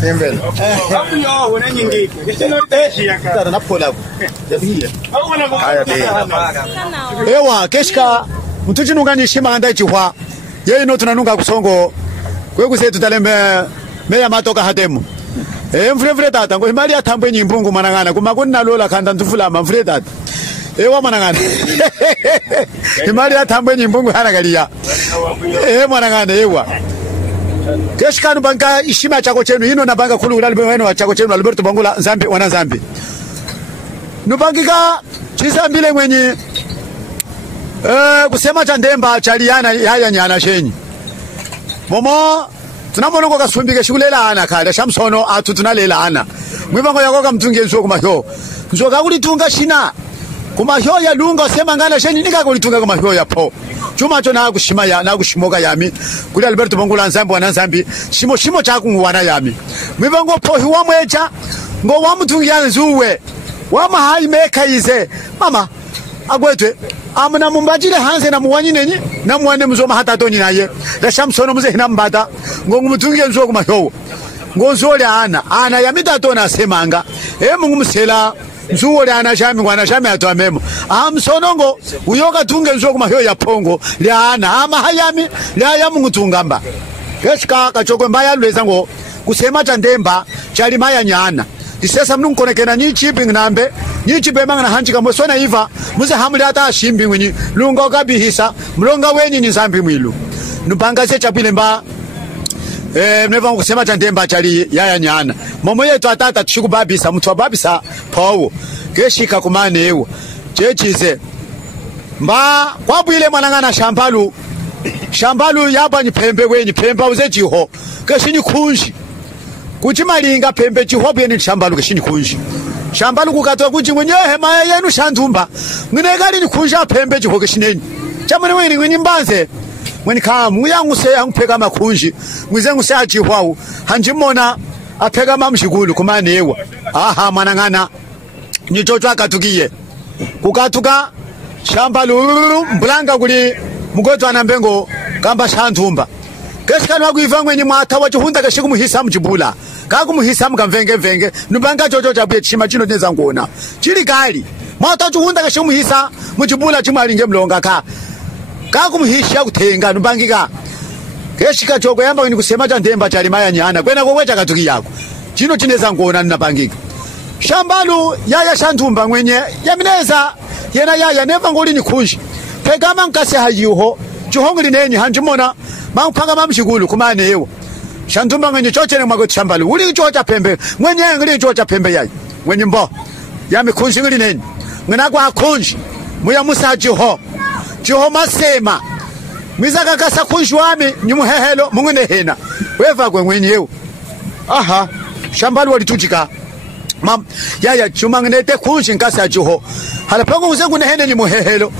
Sembele. Hapo yo una nyingi. Tara napola. Yabiye. Haya Ewa keshika mtuchinunga nyishima anda chihwa. Yeye no tunanunga kusongo. Kwe kuse tutalembe meya matoka hatemu. Mfure tata ngo imali atambwe nyimbungu manangana kuma kunna lola kanda ntufula mfure tata. Ewa manangana. Imali atambwe nyimbungu hanagalia. Manangana ewa. Keshika nubanga ishima chako chenu hino nabanga kulu ulali wenu wa chako chenu Alberto Bangula Zambi wana Zambi. Nubangika chisambile mwenye kusema chandemba chaliana yaya nyana shenyi. Momo tunamonongo kasumbike shulela ana kale shamsono atu tunalela ana. Mwibango yakoka mtunge nso kumahyo. Nso kakulitunga shina. Kumahyo ya lunga sema ngana shenyi nika kulitunga kumahyo ya po. Chuma cho na kushimaya na kushimoga yami. Kuli Alberto Bangula Nzambi wana Nzambi shimo chaku ngwana yami. Mwibango po hiwa mwecha ngo wamutungia nzuwe. Wama hai meka ize. Mama agwetwe amuna mumbajile hanze na muwanyi nenyi na muwane mzoma hata toni naye da shamsono muze hina mbata ngongu mutunge nzo kuma hyo ngozole ana yamita tona semanga mungu musela nzuole ana shami ngwana shami atwa memo amsonongo uyoka tunge nzo kuma hyo ya pongo lya ana ama hayami lya ya mungu tungamba keshika kachokwe mbaya lweza ngo kusema chandemba chali maya nyana isesa mnu konekena nyi chipping nambe nyi chipe mangana hanchika mwesona iva muze hamuli ata shimbi mwenye lunga kabihisa mlonga wenyi ni Nzambi mwilu nupanga se chapile mba mneva kusema chandemba chali yaya nyana momo yetu atata tushiku babisa mtu wa babisa pawo keshika kumane ewa chechize mba kwabwile mwanangana shambalu yaba ni pembe wenyi pemba uze jiho keshini kunji kuchimalinga pembe chihobe ni shambalu keshini kunji shambalu kukatwa kuchi mwenyewe maya yenu shantumba nginegali ni kunja pembe chiho keshineni chamene weni ngweni mbanze mweni kamu yangu se yangu peka makunji mwize nguse achihwau hanjimona apeka mamshikulu kumane ewa mwanangana nichocho akatukiye kukatuka shambalu mbulanga kuli mugotwa na mbengo kamba shantumba keshikani wakuiva mwenye mwata wachihunda keshiku muhisa mchibula kaku muhisa mkamvenge nubanga chocho chabuye chima chino neza ngona chili kali mwata wachihunda keshiku muhisa mchibula chimalinge mlonga kaku muhisha kutenga nubangika keshika choko yamba wini kusema chandemba chali maya nyana kwena kwecha katuki yako chino chineza ngona nunabangika shambalu yaya shantumba mwenye yamineza yena yaya neva ngoli ni kunji pegama nkasi hayuho chuhongli nenyi hanjimona mampanga mamshikulu kumane ewa shantumba ngenye chochene mwagoti shambalu uli chocha pembe mwenye ngili chocha pembe yayi mwenye mbo yami kunji ngili nenyi ngina kwa kunji muya musa jiho masema mwiza kakasa kunji wami nyimuhehelo mungine hena weva kwe mwenye ewa shambalu walitujika yaya chuma ngenete kunji nkasa jiho halapango uzengu nehene ni muhehelo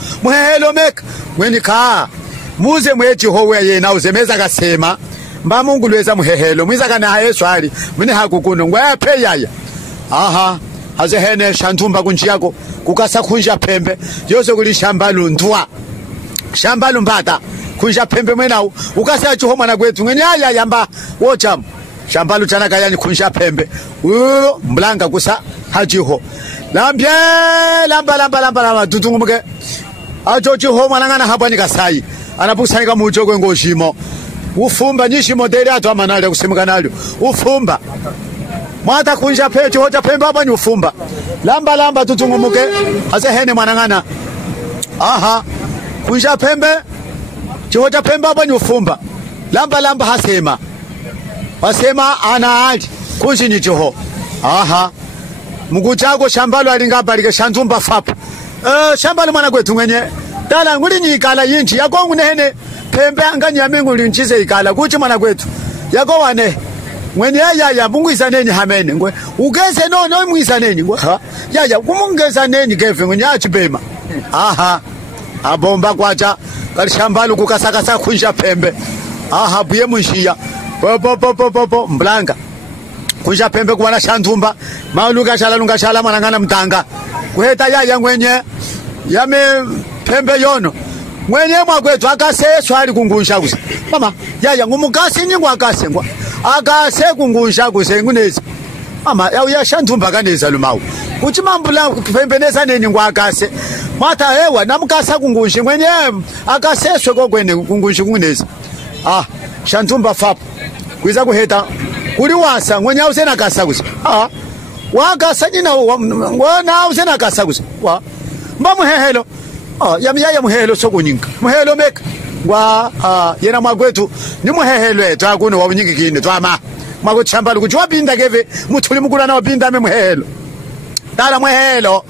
meka mweni muze mwechi howe yena uzemeza kasema mba Mungu lweza muhehelo mwiza kana haye swali mune hakukuno ngwa pe yaya hazehene shantumba kunji yako kukasa kunja pembe yose kuli shambalu ndwa shambalu mbata kunja pembe mwenau ukasa chiho mwana kwetu ngene yaya mba wocham shambalu chana kayani kunja pembe mblanga kusa hajiho lambye lamba tutungumuke achochiho mwanangana hapa nikasai anapusanika mucho kwengo shimo ufumba nyishimo deli atu amanali kusimuka nalyo ufumba mwata kunja pecho hoja pemba hapa ni ufumba lamba tutungumuke azehene mwanangana kunja pembe chihoja pemba hapa ni ufumba lamba hasema anaali kunji ni chiho mukuchako shambalo alingapa like shantumba fapu shambalo mwana kwetu mwenye dala nguli nyikala yinchi yako ngunehene pembe anganya yamengu linchize ikala kuchi mwana kwetu yako wane mwenye yaya mungwisa neni hamene ngwe ugeze no mwisa neni ngwe yaya kumungeza neni kefe mwenye achipema abomba kwacha kali shambalo kukasakasa kunja pembe buye munshiya po mblanga kunja pembe kuwana shantumba mauluka shala mwanangana mtanga kuheta yaya ngwenye yame pembe yono mwenye mwakwetu akase swali kungunsha kusa mama yaya ngumukasi nyingwa akase ngwa akase kungusha kusenguneza ama ya Shantumba kaneza lumawu kuthi mambula kupembeneza neni ngwakase mata hewa namkasa kungushi mwenye akaseswe kokwene kungushi kunguneza Shantumba fapo kwiza kuheta kuli wasa mwenye usena kasa kusa wakasa nyina wana usena kasa kusa wa mbamuhehelo yamyaya muhelo sokunyinga muhelo meka wa yena mwagwetu ni muhehelo etu akuno wabunyingi kine twama mwakuchambala kuchwa binda keve muthuli mukulana wabinda me muhelo dala muhelo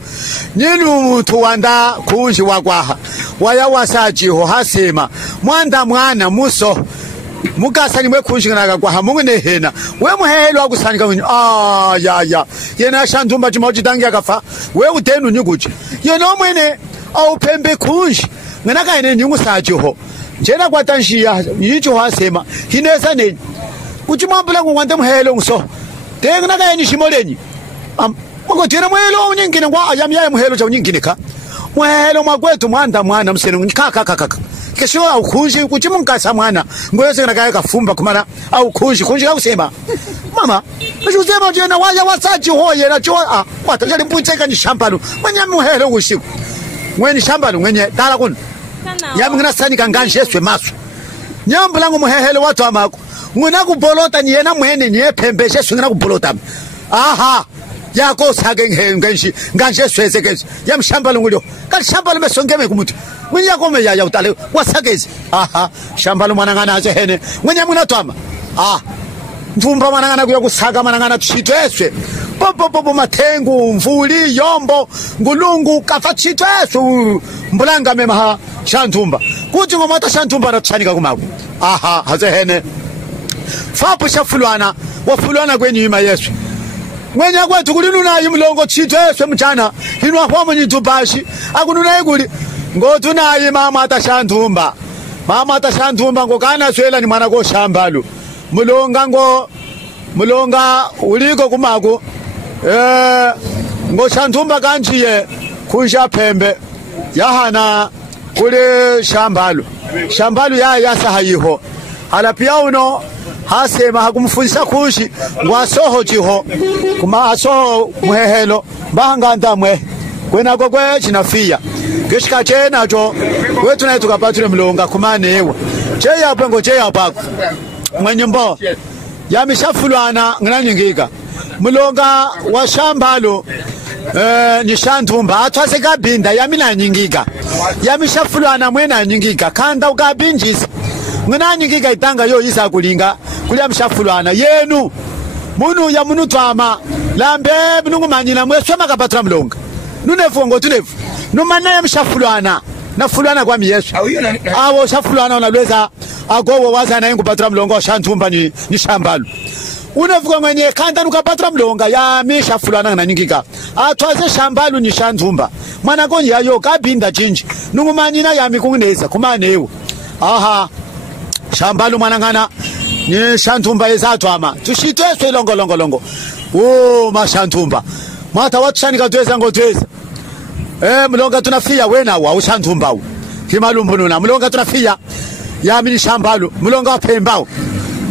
nyinu muthu wanda kunji wakwaha waya wasajiho hasema mwanda mwana muso mukasani mwe kunji naka kwaha mungunehena we muhelo akusanika winyi ya yena Shantumba chimochi tangi akafa we utenu nyukuchi yena mwene au pembe kunji ngenaka ine nyungu sajiho njena kwa tanshiya yicho hasema hinesa neni uchimambula ngwande muhelo ngso tengna ka yeni shimolenyi ngotira muhelo unyingine ngwa yamyaye muhelo cha unyingine ka muhelo mwakwetu mwana msene kaka kesho au kunji kuchimunkasa mwana ngoyose na kaya kafumba kumana au kunji ausema mama usema jena waya wasaji hoye na cho watajali mpucheka ni shambalo mwenye muhelo ushiku mwenye shambalo mwenye dala kun yamngina sani kangansheswe masu nyambula ngumuhelo watu amako nguna kubolota niyena mwene niye pembeshe swingina kubolota yako sake nganje sweze kezi yamshambalo ngulyo kalishambalo mesongeme kumutu mwenye kome ya utale wasakezi shambalo mwanangana aje hene mwenye muna twama mvumba mwanangana kuya kusaka mwanangana tushitweswe popo matengu mvuli yombo ngulungu kafa chitweswe mbulanga mema Shantumba kuti ngomata Shantumba na tsanika kumaku haze hene fapo shafulwana wafulwana kwenye ima Yesu mwenye kwetu kulinuna imlongo chitweswe mchana hinwa hwamo nyitubashi akununa ikuli ngotuna mama ata Shantumba ngokana swela ni mwana ko shambalo mulonga uliko kumaku ngo Shantumba kanjiye kunsha pembe yahana kule shambalo ya sahayiho ala pia uno hasema hakumfundisha kushi ngwasoho jiho kuma asoho muhehelo mbanga ndamwe kwena kokwe chinafia kishika chena cho wetu na tukapatule mlonga kumane ewa cheya pengo cheya pako mwenye mbo yamishafulwana nginanyingika mlonga wa shambalo ni Shantumba atwase kabinda yamina nyingika yamishafulwana mwena nyingika kanda ukabinjisa ngina nyingika itanga yo isa kulinga kulia mshafulwana yenu munu twama lambe mnungu manyina mweswe makapatra mlonga nunefu tunefu numana ya mshafulwana na fulwana kwa Yesu awo shafulwana unalweza agowo waza na yengu patra mlonga wa Shantumba ni shambalo unefu mwenye kanda nukapatra mlonga ya mishafulwana na nyingika atwaze shambalo ni Shantumba mwana konyi ya yo kabinda chinji nungu manyina ya mikunguneza kumanewu shambalo mwanangana ni Shantumba ezatwama tushitweswe longo Shantumba mata watu shanika tweza ngotweza mlonga tunafia wena wa Shantumba himalumbununa mlonga tunafia yamini shambalo mlonga wapembao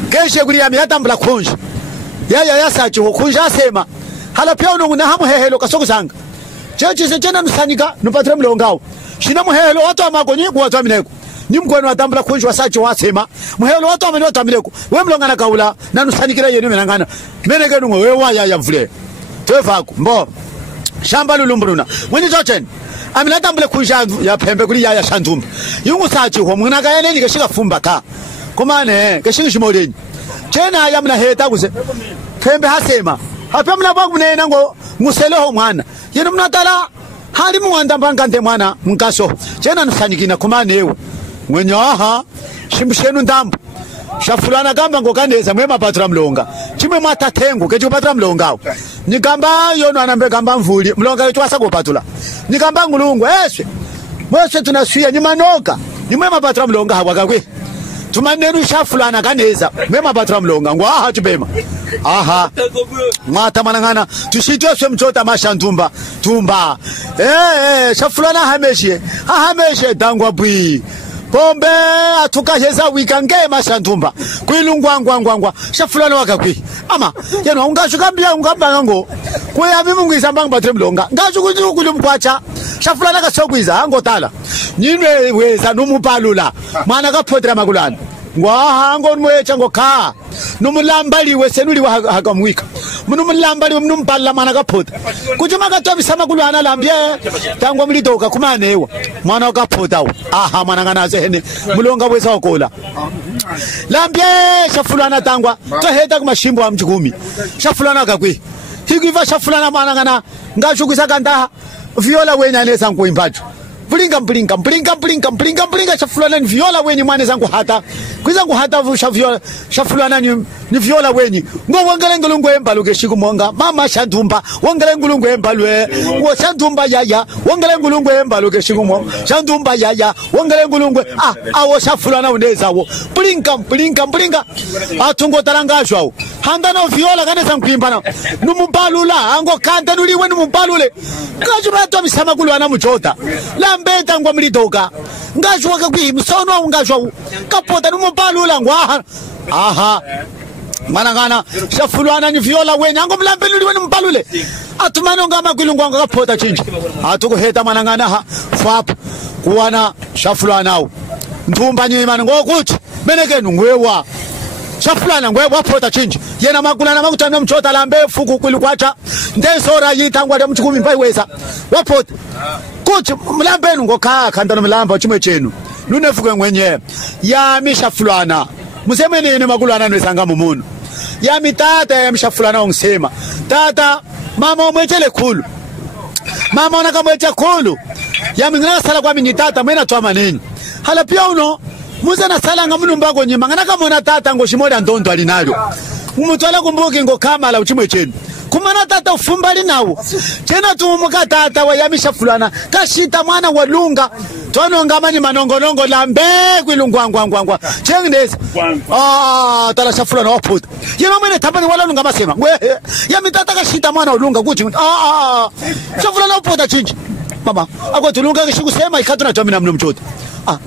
keshe kuli yami yatambula kunji ya sachi kunji asema hala pia unungu na hamu hehelo kasoko sanga cheche sechena nusanika nupatre mlongao shina muhelo watu amako nyiku watu amineko nimkwenu atambula kunji wasachi wasema muhelo watu amene watu amineko we mlonga na kaula na nusanikira yenu menangana meneke nungo we waya ya mvule twefaku mbo shamba lulumbruna mwenye chocheni amina tambule kunji ya pembe kuli ya Shantumba yungu sachi ho mwenaka ya neni keshika fumba ka kumane keshika shimolenyi chena ya mna heta kuse pembe hasema hapia mna bagu mnena ngo museleho mwana yenu mnatala hali mwanda mbangante mwana mkaso chena nusanyikina kumane ewe mwenye shimbushenu ndambu shafulana gamba ngokaneza mwema patra mlonga chimwe mwatatengu kechi patra mlonga nikamba yono anambe gamba mvuli mlonga yetu asako patula nikamba ngulungu mwese tunasuya nyimanoka nimwema patra mlonga hawakakwe tumanenu shafulana kaneza mwema patra mlonga ngwa chipema mwata manangana tushitweswe mchota mashantumba tumba shafulana hameshe dangwa bwi pombe atukaheza wika ngema shantumba kwilungwangwangwangwa shafulana wakakwi ama yena ungashukambia ungamba ngo kweya mimungu isambanga batremlonga ngashukuthi kulumkwacha shafulana kasokwiza angotala nyinwe weza numupalula mwana kaphodra makulana ngwahango nwecha ngokha numulambaliwe senuliwe hakamwika munumulambaliwe munumpalla mwana kaphodra kuchuma katobisa makulana lambye tangwa mulitoka kumanewa mwana kaphodra aha mwana nganaze hene mulonga wesa okola lambye shafulana tangwa toheta kumashimbo wa mjukumi shafulana kakwi hikiva shafulana mwana ngana ngashukisa kanda viola wenya nesa nkuimbatu Blinga shafulana ni viola wenye mwane zangu hata kwiza ngu hata shafulana ni viola wenye ngo wangale ngulungu embaluke shikumonga mama shantumba wangale ngulungu embalwe wo shantumba yaya wangale ngulungu embaluke shikumonga shantumba yaya wangale ngulungu awo shafulana uneza wo blinga atungo tarangashwa handa no viola kanesa nkuimbana numupalula ango kanta nuliwe numupalule kajubato misama kulwana mujota lambeta ngwa mlitoka ngashwa kakwi msono ngashwa kapota numupalula ngwa aha manangana shafulwana ni viola wenya ngo mlambeni liwe numpalule atumano ngama kwilungwa ngapota chinji atukuheta manangana ha fap kuwana shafulwana ntumba nyima ngokuthi menekenu ngwewa shafulana ngwewa pota chinji yena makulana makutana mchota lambe fuku kulikwacha ndesora yitangwa de mchukumi mpai wesa wapota kuthi mlambeni ngokha khanda mlamba chimwe chenu lunefuke ngwenye yami shafulana musemenene makulana nesanga mumuno yami tata yamshafulana ongisema tata mama omwechele khulu mama ona kamwecha khulu yami nginasala kwami ni tata mwena twama nini hala pia uno muze nasala ngamunumbako nyima ngana kamona tata ngoshimola ndondo alinalo umutwala kumbuki ngokhamala uchimwe chenu kumana tata ufumbali nawo chena tumuka tata wayamisha fulana kashita mwana walunga tono ngamani manongonongo lambe kwilungwangwangwangwa chengidesa tala shafulana waphuta yena mwene tapani wala lunga masema yami tata kashita mwana walunga kuti shafulana waphuta chinji mama akwatulunga kishikusema ikhatuna twamina mno mchota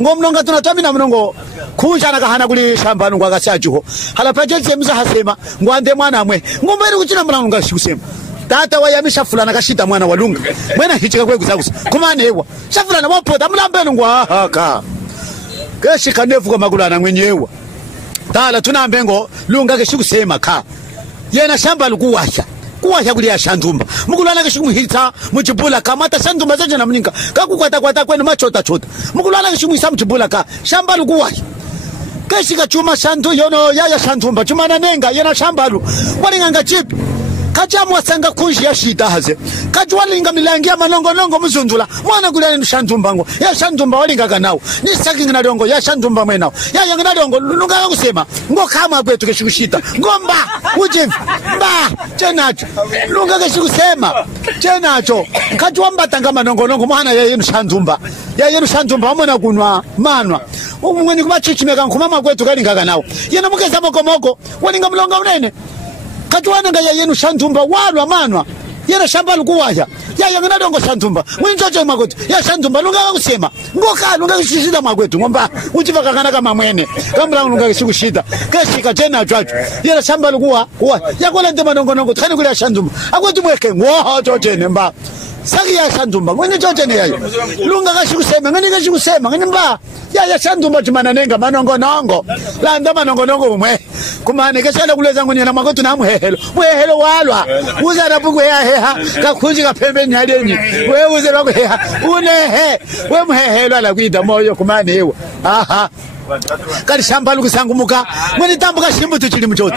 ngomnonga tunatwamina mnongo kunjana kahana kuli shamba ngwa kashajuho hala pajeje mza hasema ngwande mwana mwe ngombere kuchina mlanga shikusema tata wayamisha fulana kashita mwana walunga mwena hichika kwe kuzakusa kumane ewa shafulana wapota mlambeno ngwa haka kashika nefu kwa makulana mwenyewa tala tunambengo lunga kishikusema ka yena shamba lukuwasha kuwasha kulia shantumba mukulana kishumuhita mujibula kamata shantumba zaje na mninga kakukwata kwenu machota mukulana kishumuhisa mujibula ka shamba lukuwasha kashika chuma shantu yono yaya shantumba chuma nanenga yena shamba lu walinganga chipi kachamu wasanga kunshi ya shita haze kachuwalinga milangia manongonongo mzundula mwana kulani nushantumbango ya shantumba walinga kanao nisaki ngina dongo ya shantumba mwenao ya ngina dongo lunga kusema ngo kama kwetu keshikushita ngomba ujivu mba chenacho lunga keshikusema chenacho kachuwamba tanga manongonongo mwana ya yenu shantumba wamona kunwa manwa umweni kumachichimeka nkumama kwetu kalinga kanao yena mukeza mokomoko walinga mlonga unene katuwana nga yenu shantumba walwa manwa yena shamba lukuwaya ya ngana dongo shantumba mwinjoje makoti ya shantumba lunga kusema ngoka lunga kushishida makwetu ngomba uchiva kakana kama mwene kamla lunga kushikushida kashika tena chacho yena shamba lukuwa yakola ndema nongo tani kule shantumba akwetu mweke ngo chochene mba saki ya shantumba mwene chochene yayo lunga kashikusema ngani kashikusema ngani mba ya shantumba chimana nenga manongo landa manongo mwe kumane keshala kuleza ngunyena makotu na muhehelo walwa uza nabuku ya heha kakunji kapembe nyalenyi we uze lako heha unehe we muhehelo ala kuida moyo kumane ewa kali shamba lukusangumuka mwene tambuka shimbutu chili mchoti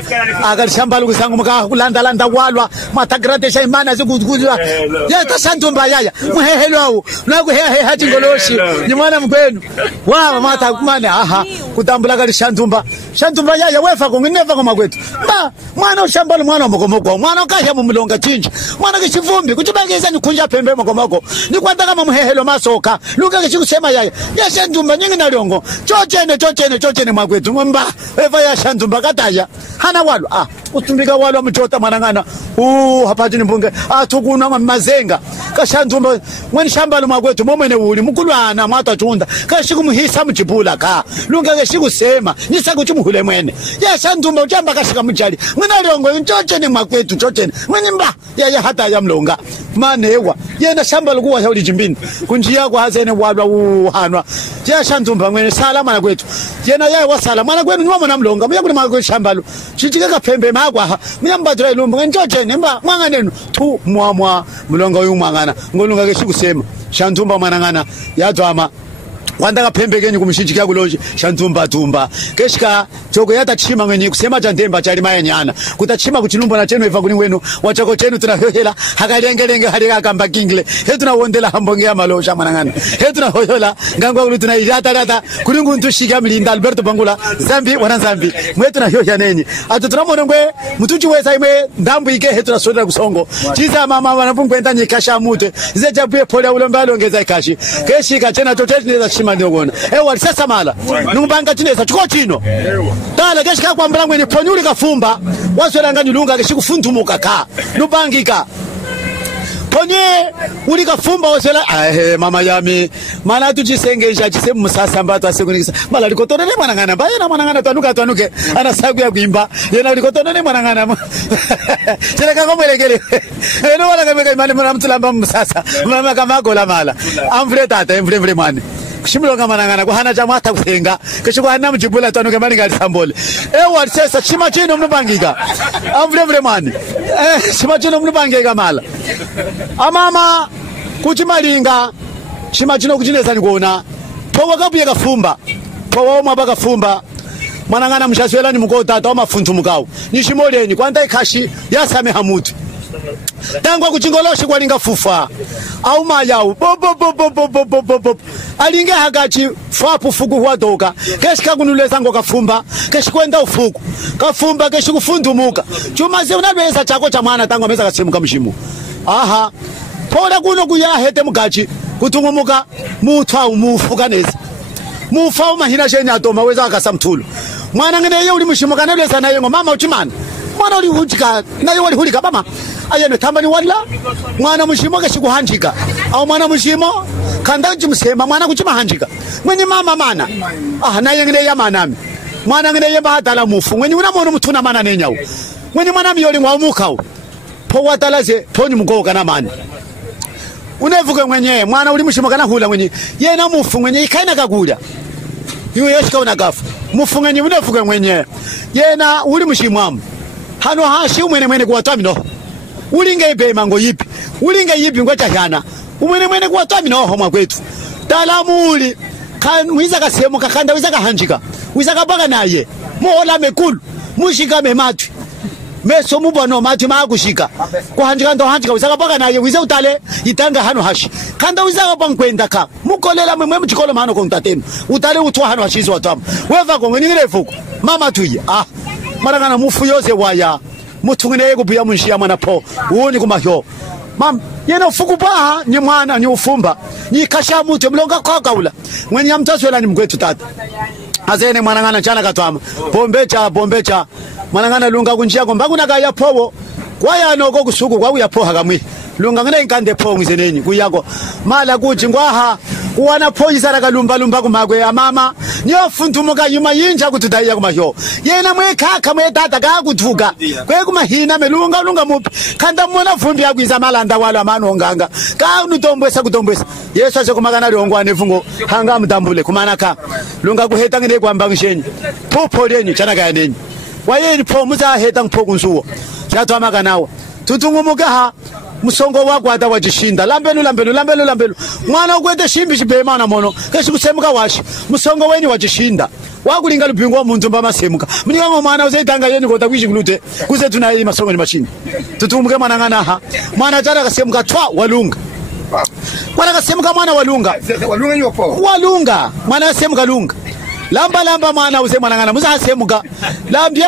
kali shamba lukusangumuka kulanda walwa matagradesha imana zikuzwa ya tashantumba yaya muhehelo au nako heha chingoloshi ni mwana mkwenu wa mata kumane kutambula kali shantumba yaya wefa kungineva kwa makwetu mwana ushamba mwana mokomoko mwana kahya mumulonga chinji mwana kishivumbi kuchibangeza nikunja pembe mokomoko ni kwanda kama muhehelo masoka lunga kishikusema yaya ya shantumba nyingi na longo chochene makwetu ngomba eva ya shantumba kataya hana walwa utumbika walwa mchota manangana hapati nipunge tukuna mazenga kashantumba mweni shamba luma kwetu momwene uli mukulwana mwata chunda kashikumuhisa mjibula ka lunga kashikusema nisakuchumuhule mwene ya shantumba uchamba kashika mjali mwena liongo nchochene mwakwetu chochene mweni mba ya hata ya mlonga manewa yena shamba lukuwa ya ulijimbini kunjia kwa hazene wadwa uhanwa ya shantumba mwene sala mwana kwetu yena ya wasala mwana kwetu nyuwa mwana mlonga mwenye kuli mwana shamba lu chichika kapembe magwa mwenye mbadra ilumbu nchochene mba mwanga nenu tu mwa mlonga uyu mwangana ngolunga keshikusema shantumba mwanangana yatwama wanda kapembe kenyi kumshichikia kuloji shantumba tumba keshika choko yata chima ngeni kusema chandemba chali mayanyana kutachima kuchilumba na chenu eva kuni wenu wachako chenu tunahohela hakalengelenge halika kamba kingile he tunawondela hambonge ya malosha mwanangana he tunahohela ngangwa kuli tunairata kulingu ntushika mlinda Alberto Bangula Zambi wana Zambi mwe tunahohya nenyi atu tunamona ngwe mtuchi wesa imwe ndambu ike he tunasodera kusongo chiza mama wanapungwenda nyikasha mute ze jabuye pole ulomba longeza ikashi keshika chena chote chimani ogona wali sasa mala numbanga chinesa chiko chino tala keshika kwa mlango ni ponyuli kafumba waswera ngani lunga keshikufuntumuka ka nubangika ponye uli kafumba waswera mama yami mana tujisengesha chisemu musasa mbato asekunikisa mala likotonene mwanangana bayena mwanangana tanuke anasagu ya kuimba yena likotonene mwanangana cheleka komwelekele eno wala kameka imani mwana mtulamba musasa mama kama gola mala amvule tata mvule mwane kushimilonga manangana kuhana jamu hata kusenga kesho hana mjibula tanuke mani ngali sambole wali sesa chima chino mnubangika amvule mwane chima chino mnubangika mala amama kuchimalinga chima chino kuchineza nikona powa kabuye kafumba powa oma baka fumba manangana mshaswela ni mkota ata oma funtu mkau nishimoleni kwanta ikashi yasame hamutu tangwa kuchingoloshi kwa linga fufa au mayau bo alinge hagachi fapu fuku kwa doka keshika kunuleza ngo kafumba keshikwenda ufuku kafumba keshikufuntumuka chuma ze unabeza chako cha mwana tangwa meza kasimuka mshimu aha pole kuno kuyahete mugachi kutungumuka mutwa umufuka nezi mufa umahina sheni atoma weza akasamthulu mwana ngene yeye uli mshimuka naleza naye ngo mama uchimana mwana uli hujika naye wali hulika mama ayene tambani wala mwana mshimo keshikuhanjika au mwana mshimo kanda chimsema mwana kuchimahanjika mwenye mama mana naye ngene ya manami mwana ngene yemba hatala mufu mwenye unamona mutuna mana nenyawo mwenye mwana miyoli ngwaumukawo po watalaze poni mgoka na mani unevuke mwenye mwana uli mshimo kana hula mwenye yena mufu mwenye ikaina kakula yu yeshika unagafu mufu mwenye unevuke mwenye yena uli mshimwamu hano hashi umwene kuwatamino ulinga ibe mango yipi ulinga yipi ngocha jana umwene kuwatamino mwa kwetu talamuli kan wiza kasemo kakanda wiza kahanjika wiza kabaka naye mola mekulu mushika mematu meso mubano matu makushika kuhanjika ndo hanjika wiza kabaka naye wiza utale itanga hano hashi kanda wiza kabangwenda ka mukolela mwemwe mchikolo mano kontatenu utale utwa hano hashizo watamu weva kongo ningire fuku mama tuye marangana mufu yose waya mutungene yego buya munshia mwana po uoni kumahyo mam yena ufuku paha ni mwana ni ufumba ni kasha mutu mlonga kwa kaula mwenye mtaswela ni mkwetu tata azene marangana chana katwama bombecha marangana lunga kunjia komba kuna kaya powo kwaya noko kusuku kwa uya poha kamwi lunga ngene inkande po ngizeneni kuyako mala kuthi ngwaha kuwana phoyisa la kalumba kumakwe amama niyo funtumuka yima yinja kutudaiya kumahyo yena mwekhakha mwetata kakuthuka kwe kumahina melunga mupi khanda mona vumbi yakwiza malanda walo amano nganga ka unutombwesa kutombwesa yesu asekumakana longwane fungo hanga mtambule kumana ka lunga kuheta ngene kwamba ngishenyi phopholeni chana kaya neni wayeni pho muza heta ngiphoku nsuwo chatwa makanawa tutungumuka ha musongo wako ata wajishinda lambelu mwana ukwete shimbi shibema na mono keshi kusemuka washi musongo weni wajishinda wakulinga lupingwa muntu mbama semuka mninga mwana uzaitanga yeni kota kwishi kulute kuze tunayi masongo ni machini tutumuke mwana ngana ha mwana chara kasemuka twa walunga mwana kasemuka mwana walunga mwana kasemuka lunga lamba mwana uze mwana ngana muza hasemuka lambye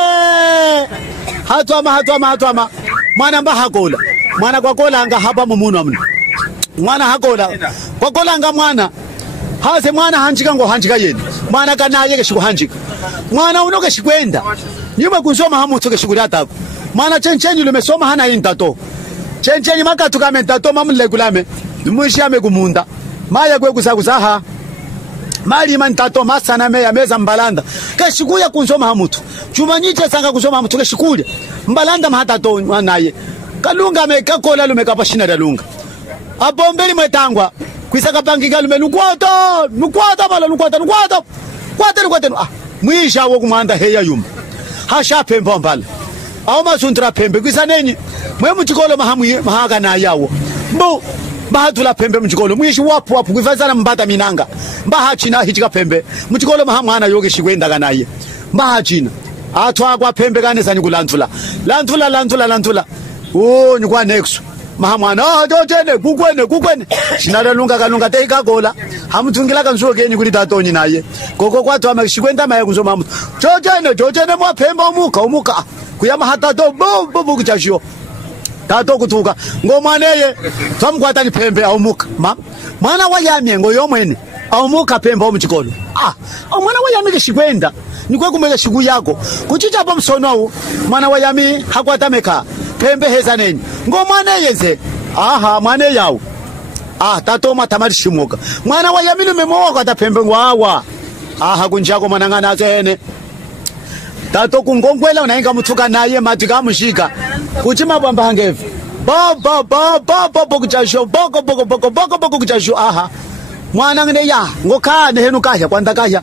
hatwama mwana mba hakola mwana kwa kola anga hapa mumuno amna mwana hakola kwa kola anga mwana hase mwana hanjika ngo hanjika yeni mwana kana yeke shiku hanjika mwana unoke shikwenda nyuma kunsoma hamu toke shikuri atako mwana chenchenyi lumesoma hana intato chencheni makatu kame tatoma mlekulame mwishame kumunda maya kwe kusakuzaha mali man tatoma sana meya meza mbalanda kashikuya kunsoma hamutu chumanyiche sanga kusoma hamutu kashikuya mbalanda mahatato naye kalunga mekakola lumekapashina dalunga abombeli mwetangwa kwisaka pangika lume lukwato bala lukwato mwisha wo kumanda heya yumba hasha pemba mbala awu masuntra pembe kwisaneni mwe muchikolo mahaka na yawo mbo bahatula pembe muchikolo mwishi wapu kwifazana mbata minanga mbahachina hichika pembe muchikolo mahamwana yoke shikwenda kanaye mbahachina atwa kwa pembe kanesa nikulantula lantula nyukwa nexo mahamwana jojene kukwene shinala lunga kalunga teika gola hamutungila kansokenyi kuli tatonyi naye koko kwatwa makshikwenda maye kuzoma mtu jojene mwa pemba umuka kuyama hatato bobo kuchashio tato kutuka ngomwaneye twamkwata ni pembe aumuka mwana wayamye ngoyomwene aumuka pembe omuchikolo mwana wayami keshikwenda nikwe kumeka shiku yako kuchicha pa msono mwana wayami hakwata meka pembe hezaneni ngomwaneye nze mwane yawo tato matamari shimoka mwana wayami lumemowa kwata pembe ngwawa kunjako mwanangana azene tato kungongwela unainga mutuka naye matika mushika kuchima bamba hangevu boko kuchasho boko kuchasho mwana ngene ya ngokane henu kahya kwanda kahya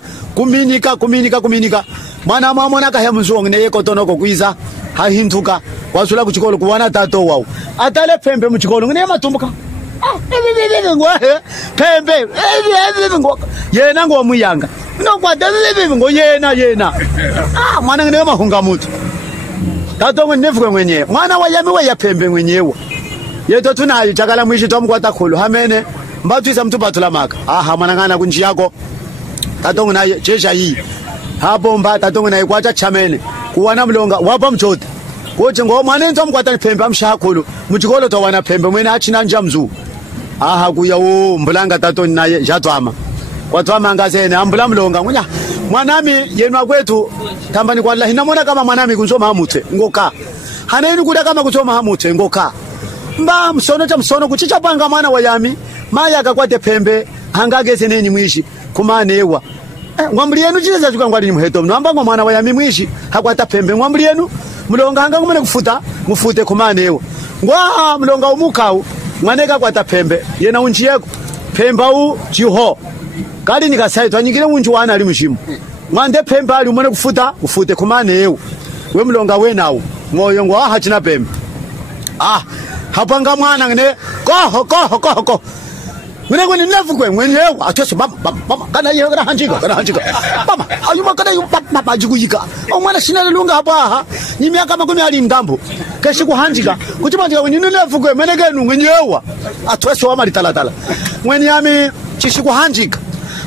kuminika mwana mamona kahya muzongo ne yekotonoko kwiza hahintuka wasula kuchikolo kuwana tato wawo atale pembe muchikolo ngene matumbuka pembe yena ngomuyanga nokwada ngo yena mwana ngene mahunga mutu tato ngene mwenye mwana wayami weya pembe mwenyewa yeto tunayo chakala mwishi tomkwata khulu hamene mbatwisa mtu batula maka mwana ngana kunji yako tato ngene chesha yi hapo mba tato ngene kwacha chamene kuwana mlonga wapa mchote koche ngo mwana nzo mkwata pembe amsha khulu muchikolo to wana pembe mwene achina nja mzu kuya mbulanga tato naye jatwama watwama ngazene ambula mlonga ngunya mwanami yenwa kwetu tambani kwa Allah hinamona kama mwanami kunsoma hamutwe ngoka haneni kuda kama kusoma hamutwe ngoka mba msono kuchicha panga mwana wayami maya akakwate pembe hangageze neni mwishi kumanewa ngwambuli yenu chiza chuka ngwali muheto mnoamba ngo mwana wayami mwishi hakwata pembe ngwambuli yenu mlonga hanga kumene mufute kumanewa ngwa mlonga umukau mwaneka kwata pembe yena unchi yeko pemba jiho kali nikasaitwa nyingine unchi wana ali mushimu mwande pembe ali umone ufute kumane yewu we mlonga wenawo moyo ngo hachina pembe hapanga mwana ngene koho ngene kwene nefukwe mwenyewo atweso mama kana yera hanjika mama ayuma kana mama jikuyika omwana shinale lunga hapa ni miaka makumi ali ndambo keshi kuhanjika kuchimanjika kwene nefukwe menekenu mwenyewa atweso wama litalatala mwenye yami chishi kuhanjika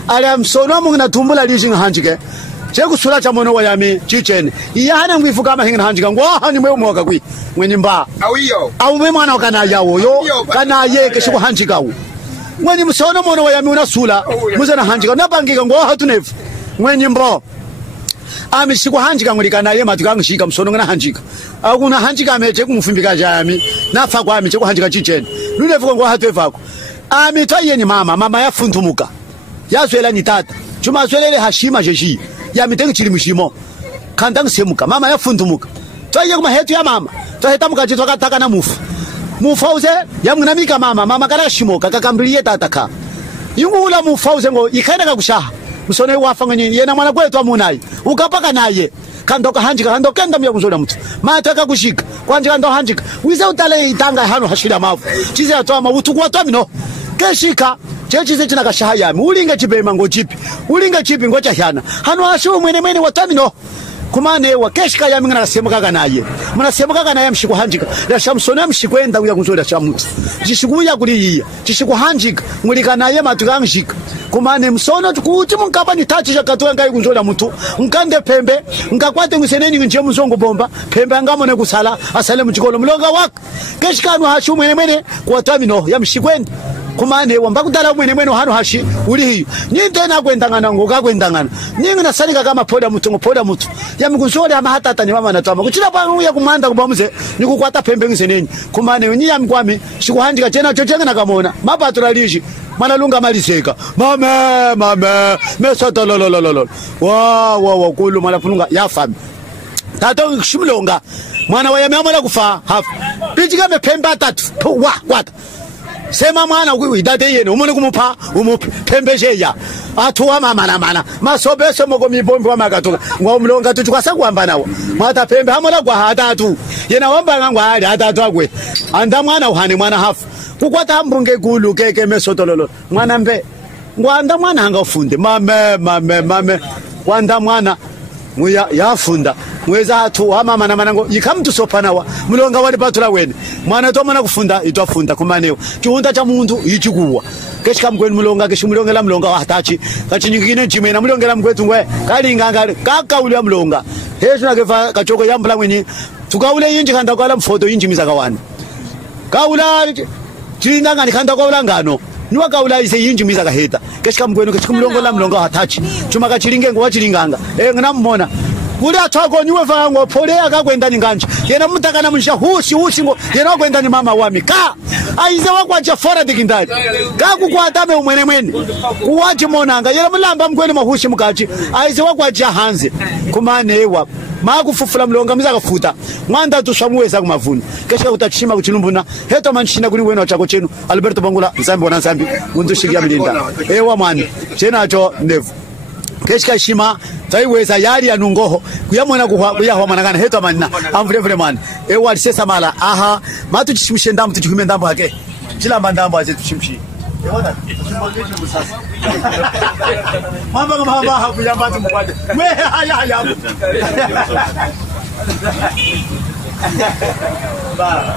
ali msono mungu natumbula lijinga hanjike chekusula cha mono wayami chichene iyana ngwifuka amahinga hanjika ngwa ni mwe mwoka kwi mwenye mba awiyo mwe mwana kana yawo yo kana ye keshi kuhanjika wu mwenye msono mono wayami unasula muzana hanjika napangika ngwa hatunefu mwenye mbo shiku hanjika ngulikana ye matukanga shika msono ngana hanjika akuna hanjika meche kumfumbika jami nafa kwa meche kuhanjika chichene lunefuka ngwa hatwefako tayeni mama yafuntumuka yazwela ni tata chuma zwelele hashima jeshi ya mitengi chili mushimo kandang semuka mama yafuntumuka twaye kuma hetu ya mama twaheta mukaji twakataka na mufauze yamnamika mama kana shimoka kakambiliye tata ka yungula mufauze ngo ikaenda kakushaha musone wafangani yena mwana kwetu amunayi ukapaka naye kandoka hanjika kandokenda mya kuzona mtu mataka kushika kwanjika ndo hanjika wize utale itanga hano hashira mavu chize atwa utukwa twamino keshika chechize china kashahayami ulinga chipema ngo chipi ulinga chipi ngo chahyana hano asho mwene watamino kumane wa keshika yami ngana semuka kanaye mnasemuka kanaye mshiku hanjika la shamsona mshikwenda uya kuzola shamutu jishikuya kuliya jishiku hanjika mulikanaye matukangshika kumane msono tukuti munkapa ni tachi jakatwa ngai kuzola mutu nkande pembe nkakwate nguseneni nje muzongo bomba pembe ngamone kusala asale mchikolo mlonga waka keshika no hashu mwene kwa tamino ya mshikwenda kumane wamba kudala mwene hano hashi uri hiyo nyinte na kwendangana ngoka kwendangana nyingi na sanika kama poda mutu ya mkunzole ama hata ni mama na tama kuchira pa ya kumanda kubamuze nikukwata pembe ngiseneni kumane nyi ya mkwami shikuhandika tena chochenge nakamona mapatura lishi mana lunga maliseka mama mesoto lolololo wa kulu mala fununga ya fami tato shimlonga mwana wa yamamala kufa hafu pichika mepemba tatu wa kwata sema mwana widate yene umone kumupha pembeshe ya athuwa mana masobeso moko mibombi wa makatoka ngomlonga tuchukasa kuhamba nawo mata pembe hamola kwa hatatu yena wamba ngangwa hali hatatu akwe anda mwana uhane mwana hafu kukwata hambunge kulu keke mesotololo mwana mbe ngwanda mwana hanga ufunde mame wanda mwana muya yafunda mweza hatu hama manango yikamtu sopanawa mulonga wali patula wene mwana to mana kufunda itwafunda kumanewa chiunda cha mundu ichikuwa keshika mkweni mulonga keshimulongela mulonga wahatachi kachinyingine chimena mulongela mkwetu ngwe kalinganga kakauli ya mulonga hezu nakefa kachoko yambula mwenye tukaule yinji kanda kwala mfoto yinji mizakawani kaula chilindanga nikanda kwala ngano niwa kaula ise yinji mizakaheta keshika mkweni keshimulongola mulonga wahatachi chuma kachilinge ngwa chilinganga ngana mmona kuli atwako nyuwe vango pole akakwenda nganje yena mutakana musha hushi ngo yena kwenda ni mama wami ka aize wakwacha fora dikindali ka kukwata me umwene kuwachi monanga yena mulamba mkwene mahushi mukachi aize wakwacha hanze kumanewa makufufula mlonga muzakafuta mwanda tushamuweza kumavuni kesha utachima kuchilumbuna heto manchina kuli weno chako chenu Alberto Bangula nzambi wana nzambi undushikia milinda ewa mwani chena acho ndevu keshika shima taiweza yari ya nungoho kuyamona kuyaho managana heto manina amvule man ewa alisesa mala aha matu chishimshe ndambu tuchikume ndambu hake chilamba ndambu aze tuchimshi ewa sasa mamba hapo yamba tumkwade we haya ba